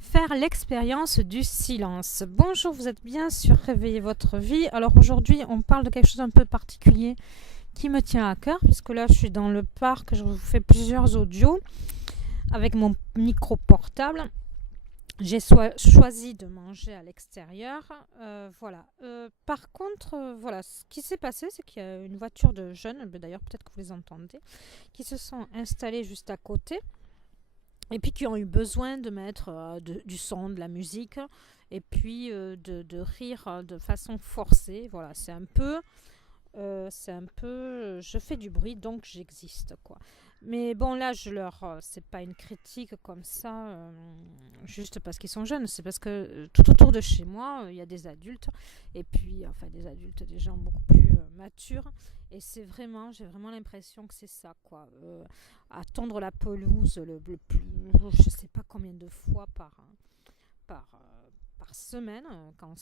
Faire l'expérience du silence. Bonjour, vous êtes bien sur Réveiller votre vie. Alors aujourd'hui, on parle de quelque chose d'un peu particulier qui me tient à cœur, puisque là, je suis dans le parc, je vous fais plusieurs audios avec mon micro portable. J'ai choisi de manger à l'extérieur. Par contre, voilà, ce qui s'est passé, c'est qu'il y a une voiture de jeunes, d'ailleurs peut-être que vous les entendez, qui se sont installés juste à côté. Et puis qui ont eu besoin de mettre du son, de la musique, et puis de rire de façon forcée. Voilà, c'est un peu, je fais du bruit, donc j'existe, quoi. Mais bon, là, c'est pas une critique comme ça, juste parce qu'ils sont jeunes. C'est parce que tout autour de chez moi, il y a des adultes, et puis, enfin, des gens beaucoup plus matures. Et j'ai vraiment l'impression que c'est ça, quoi. À tondre la pelouse le plus, je sais pas combien de fois par semaine, quand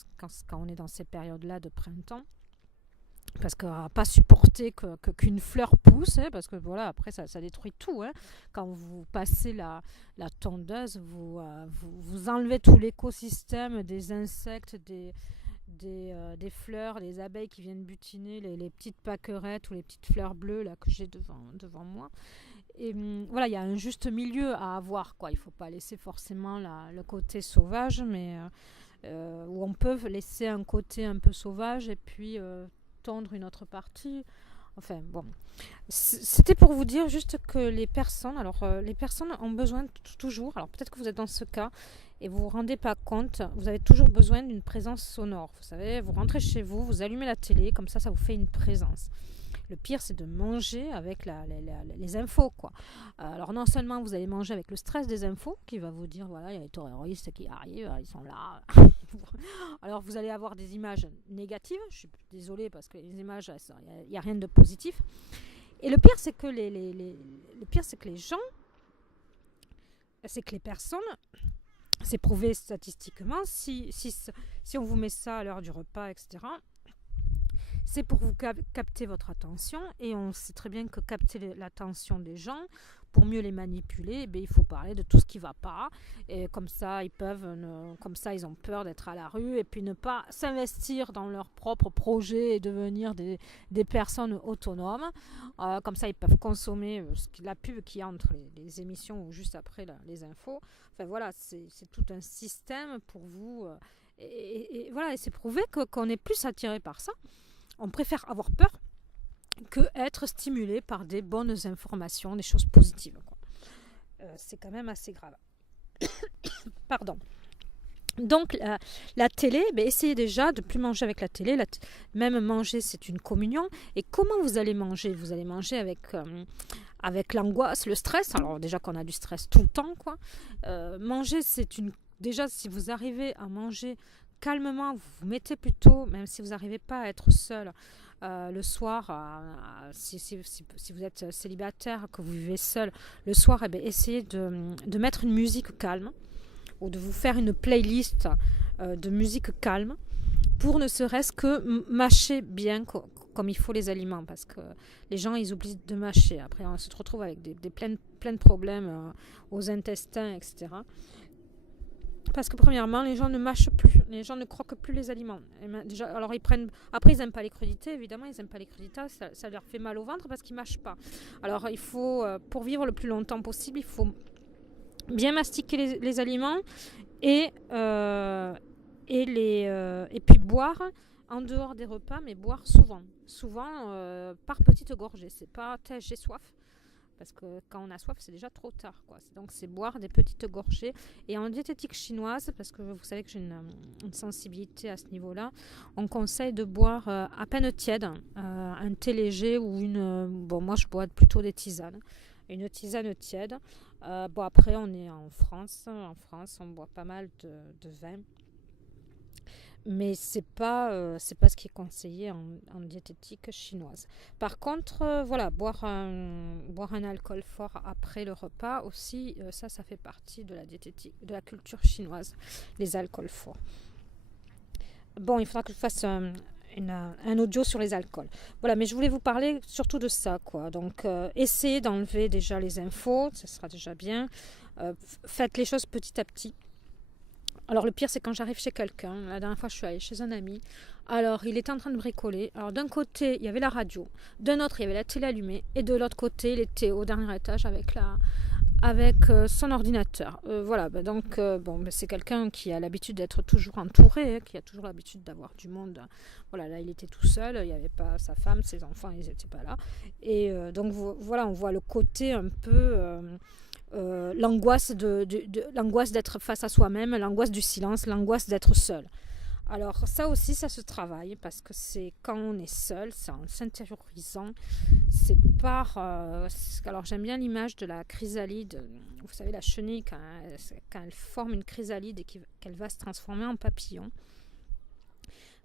on est dans ces périodes-là de printemps. Parce qu'on va pas supporter qu'une fleur pousse, hein, parce que voilà, après ça détruit tout. Hein. Quand vous passez la tondeuse, vous enlevez tout l'écosystème des insectes, des fleurs, les abeilles qui viennent butiner les petites pâquerettes ou les petites fleurs bleues là, que j'ai devant moi. Et voilà, il y a un juste milieu à avoir, quoi. Il ne faut pas laisser forcément le côté sauvage, mais où on peut laisser un côté un peu sauvage et puis tendre une autre partie. Enfin, bon. C'était pour vous dire juste que les personnes ont besoin toujours, alors peut-être que vous êtes dans ce cas et vous vous rendez pas compte, vous avez toujours besoin d'une présence sonore. Vous savez, vous rentrez chez vous, vous allumez la télé, comme ça vous fait une présence. Le pire, c'est de manger avec les infos, quoi. Alors, non seulement vous allez manger avec le stress des infos, qui va vous dire, voilà, il y a les terroristes qui arrivent, ils sont là. Alors, vous allez avoir des images négatives. Je suis désolée parce que les images, il n'y a rien de positif. Et le pire, c'est que les gens, c'est que les personnes, c'est prouvé statistiquement, si on vous met ça à l'heure du repas, etc., c'est pour vous capter votre attention, et on sait très bien que capter l'attention des gens, pour mieux les manipuler, il faut parler de tout ce qui ne va pas, et comme ça ils ont peur d'être à la rue, et puis ne pas s'investir dans leur propre projet et devenir des personnes autonomes. Comme ça ils peuvent consommer la pub qu'il y a entre les émissions ou juste après les infos. Enfin voilà, c'est tout un système pour vous, et voilà, et c'est prouvé qu'on est plus attiré par ça. On préfère avoir peur que être stimulé par des bonnes informations, des choses positives, quoi. C'est quand même assez grave. Pardon. Donc la télé, essayez déjà de ne plus manger avec la télé. Même manger, c'est une communion. Et comment vous allez manger ? Vous allez manger avec l'angoisse, le stress. Alors déjà qu'on a du stress tout le temps, quoi. Manger, déjà, si vous arrivez à manger calmement, vous vous mettez plutôt, même si vous n'arrivez pas à être seul le soir, si vous êtes célibataire, que vous vivez seul, le soir, essayez de mettre une musique calme ou de vous faire une playlist de musique calme pour ne serait-ce que mâcher bien comme il faut les aliments, parce que les gens, ils oublient de mâcher. Après, on se retrouve avec plein de problèmes aux intestins, etc. Parce que premièrement, les gens ne mâchent plus, les gens ne croquent plus les aliments. Alors après ils n'aiment pas les crudités, évidemment, ils n'aiment pas les crudités, ça leur fait mal au ventre parce qu'ils ne mâchent pas. Alors il faut, pour vivre le plus longtemps possible, il faut bien mastiquer les aliments et puis boire en dehors des repas, mais boire souvent par petites gorgées. C'est pas j'ai soif. Parce que quand on a soif, c'est déjà trop tard, quoi. Donc, c'est boire des petites gorgées. Et en diététique chinoise, parce que vous savez que j'ai une sensibilité à ce niveau-là, on conseille de boire à peine tiède, un thé léger ou moi, je bois plutôt des tisanes. Une tisane tiède. Après, on est en France. En France, on boit pas mal de vin. Mais c'est pas ce qui est conseillé en diététique chinoise. Par contre, boire un alcool fort après le repas aussi, ça fait partie de la diététique, de la culture chinoise, les alcools forts. Bon, il faudra que je fasse un audio sur les alcools. Voilà, mais je voulais vous parler surtout de ça, quoi. Donc, essayez d'enlever déjà les infos, ça sera déjà bien. Faites les choses petit à petit. Alors, le pire, c'est quand j'arrive chez quelqu'un. La dernière fois, je suis allée chez un ami. Alors, il était en train de bricoler. Alors, d'un côté, il y avait la radio. D'un autre, il y avait la télé allumée. Et de l'autre côté, il était au dernier étage avec son ordinateur. Voilà, donc c'est quelqu'un qui a l'habitude d'être toujours entouré, qui a toujours l'habitude d'avoir du monde. Voilà, là il était tout seul, il n'y avait pas sa femme, ses enfants, ils n'étaient pas là. Et donc voilà, on voit le côté un peu l'angoisse l'angoisse d'être face à soi-même, l'angoisse du silence, l'angoisse d'être seul. Alors ça aussi, ça se travaille parce que c'est quand on est seul, c'est en s'intériorisant, c'est par... alors j'aime bien l'image de la chrysalide, vous savez la chenille quand elle forme une chrysalide et qu'elle va se transformer en papillon.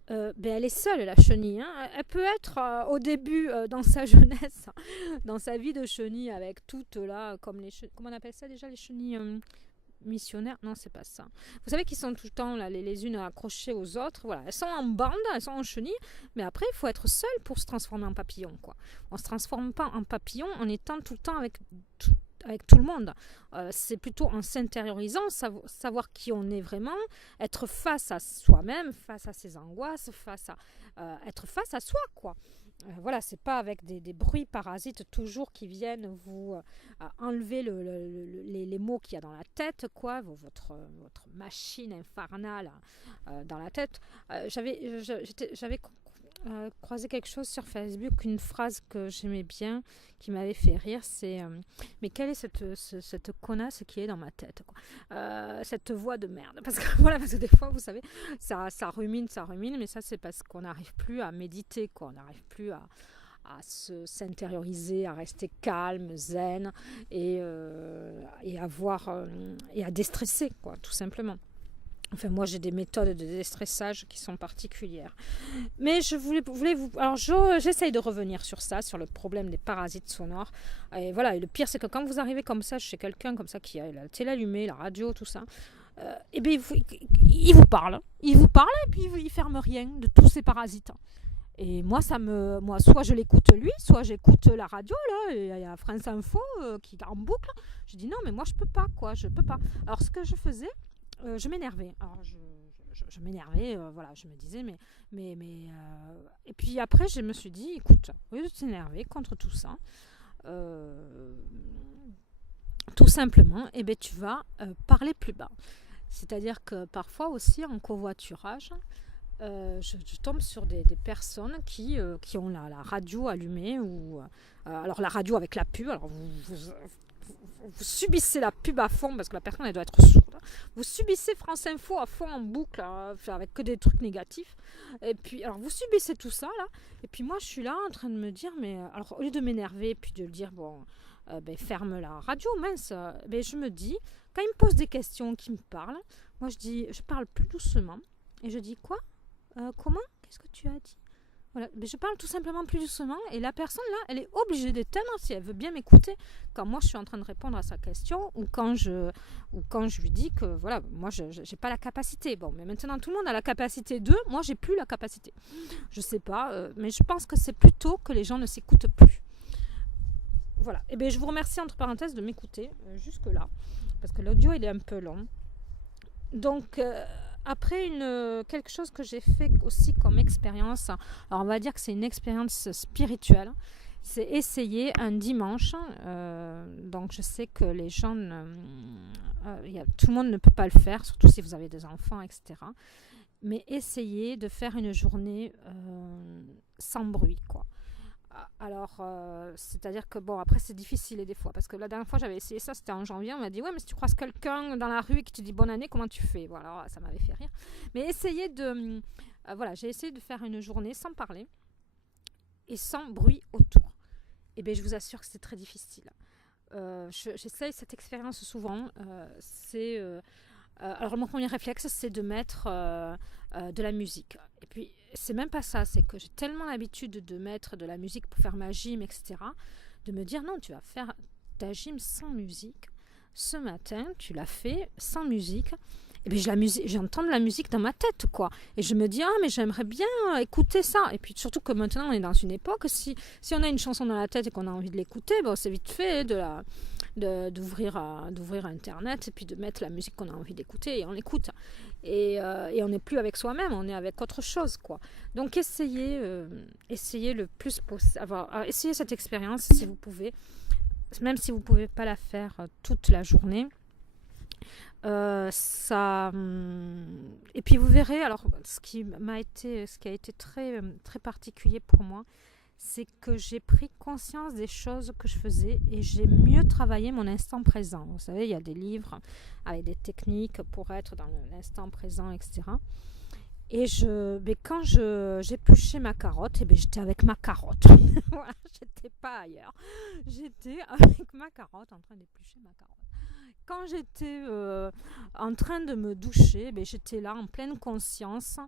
Elle est seule la chenille, hein. Elle peut être au début dans sa jeunesse, dans sa vie de chenille avec toutes là, comme comment on appelle ça déjà, les chenilles missionnaires, non c'est pas ça. Vous savez qu'ils sont tout le temps là, les unes accrochées aux autres, voilà, elles sont en bande, elles sont en chenille, mais après il faut être seul pour se transformer en papillon, quoi. On se transforme pas en papillon en étant tout le temps avec tout le monde. C'est plutôt en s'intériorisant, savoir qui on est vraiment, être face à soi-même, face à ses angoisses, être face à soi, quoi. Voilà, c'est pas avec des bruits parasites toujours qui viennent vous enlever les mots qu'il y a dans la tête, quoi, votre machine infernale dans la tête. J'avais croisé quelque chose sur Facebook, une phrase que j'aimais bien, qui m'avait fait rire, c'est mais quelle est cette connasse qui est dans ma tête, quoi. Cette voix de merde, parce que des fois vous savez ça rumine, mais ça c'est parce qu'on n'arrive plus à méditer, quoi. On n'arrive plus à s'intérioriser, à rester calme, zen et à déstresser, quoi, tout simplement. Enfin, moi, j'ai des méthodes de déstressage qui sont particulières. Mais je voulais vous... Alors, j'essaye de revenir sur ça, sur le problème des parasites sonores. Et voilà, et le pire, c'est que quand vous arrivez comme ça chez quelqu'un comme ça qui a la télé allumée, la radio, tout ça, et bien, il vous parle. Il vous parle et puis il ferme rien de tous ces parasites. Et moi, soit je l'écoute lui, soit j'écoute la radio, là, et il y a France Info qui est en boucle. Je dis non, mais moi, je peux pas, quoi, je peux pas. Alors, ce que je faisais, je m'énervais. Alors, je m'énervais, voilà, je me disais, et puis après, je me suis dit, écoute, au lieu de t'énerver contre tout ça, tout simplement, eh ben, tu vas parler plus bas. C'est-à-dire que parfois aussi, en covoiturage, je tombe sur des personnes qui ont la radio allumée, ou alors la radio avec la pub. Alors vous subissez la pub à fond parce que la personne elle doit être sourde. Vous subissez France Info à fond en boucle avec que des trucs négatifs. Et puis alors vous subissez tout ça là. Et puis moi je suis là en train de me dire alors au lieu de m'énerver puis de dire ferme la radio mince, je me dis quand il me pose des questions, qui me parlent, moi je parle plus doucement et je dis quoi, comment, qu'est-ce que tu as dit? Voilà. Mais je parle tout simplement plus doucement et la personne là, elle est obligée d'éteindre si elle veut bien m'écouter quand moi je suis en train de répondre à sa question ou quand je lui dis que voilà, moi je n'ai pas la capacité. Bon, mais maintenant tout le monde a la capacité moi j'ai plus la capacité. Je sais pas, mais je pense que c'est plutôt que les gens ne s'écoutent plus. Voilà. Et bien je vous remercie entre parenthèses de m'écouter jusque là parce que l'audio il est un peu long. Donc après quelque chose que j'ai fait aussi comme expérience, alors on va dire que c'est une expérience spirituelle, c'est essayer un dimanche, donc je sais que les gens, tout le monde ne peut pas le faire, surtout si vous avez des enfants, etc. Mais essayer de faire une journée sans bruit, quoi. Alors, c'est-à-dire que bon, après c'est difficile des fois, parce que la dernière fois j'avais essayé ça, c'était en janvier, on m'a dit ouais, mais si tu croises quelqu'un dans la rue et qui te dit bonne année, comment tu fais? Voilà, ça m'avait fait rire. Mais j'ai essayé de faire une journée sans parler et sans bruit autour. Et bien je vous assure que c'est très difficile. J'essaye cette expérience souvent. Alors mon premier réflexe c'est de mettre de la musique. Et puis c'est même pas ça, c'est que j'ai tellement l'habitude de mettre de la musique pour faire ma gym, etc. De me dire non, tu vas faire ta gym sans musique. Ce matin, tu l'as fait sans musique. et bien j'entends de la musique dans ma tête, quoi. Et je me dis, ah, mais j'aimerais bien écouter ça. Et puis surtout que maintenant, on est dans une époque, si on a une chanson dans la tête et qu'on a envie de l'écouter, bon, c'est vite fait d'ouvrir Internet et puis de mettre la musique qu'on a envie d'écouter et on l'écoute. Et on n'est plus avec soi-même, on est avec autre chose, quoi. Donc essayez le plus possible, essayez cette expérience si vous pouvez, même si vous ne pouvez pas la faire toute la journée. Et puis vous verrez, alors ce qui a été très, très particulier pour moi, c'est que j'ai pris conscience des choses que je faisais et j'ai mieux travaillé mon instant présent. Vous savez, il y a des livres avec des techniques pour être dans l'instant présent, etc. Et quand j'épluchais ma carotte, j'étais avec ma carotte. Voilà, j'étais pas ailleurs. J'étais avec ma carotte, en train d'éplucher ma carotte. Quand j'étais en train de me doucher, j'étais là en pleine conscience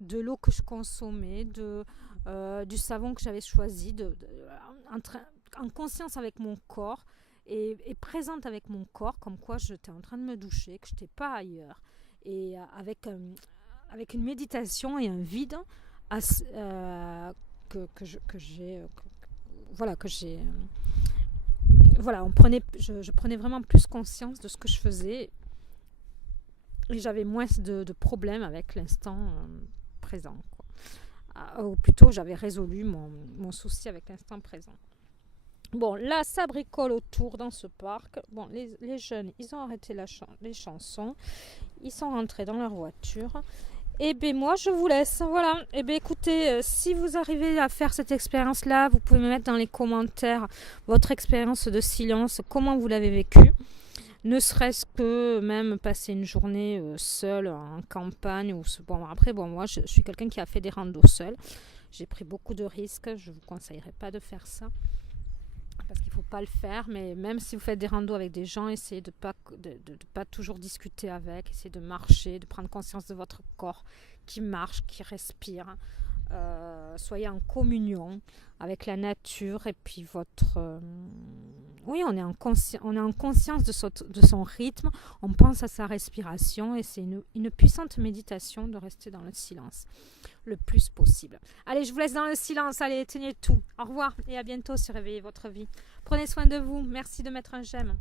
de l'eau que je consommais, du savon que j'avais choisi, en conscience avec mon corps et présente avec mon corps, comme quoi j'étais en train de me doucher, que je n'étais pas ailleurs. Et avec une méditation et un vide que j'ai... Voilà, je prenais vraiment plus conscience de ce que je faisais et j'avais moins de problèmes avec l'instant présent, quoi. Ou plutôt, j'avais résolu mon souci avec l'instant présent. Bon, là, ça bricole autour dans ce parc. Bon, les jeunes, ils ont arrêté les chansons. Ils sont rentrés dans leur voiture. Et bien moi je vous laisse, voilà. Et bien écoutez, si vous arrivez à faire cette expérience-là, vous pouvez me mettre dans les commentaires votre expérience de silence, comment vous l'avez vécue. Ne serait-ce que même passer une journée seule en campagne. Moi je suis quelqu'un qui a fait des randos seul. J'ai pris beaucoup de risques, je ne vous conseillerais pas de faire ça. Parce qu'il ne faut pas le faire, mais même si vous faites des randos avec des gens, essayez de pas toujours discuter avec, essayez de marcher, de prendre conscience de votre corps qui marche, qui respire. Soyez en communion avec la nature et puis on est en conscience de son rythme, on pense à sa respiration et c'est une puissante méditation de rester dans le silence le plus possible. Allez, je vous laisse dans le silence, allez, éteignez tout. Au revoir et à bientôt sur Réveillez votre vie. Prenez soin de vous, merci de mettre un j'aime.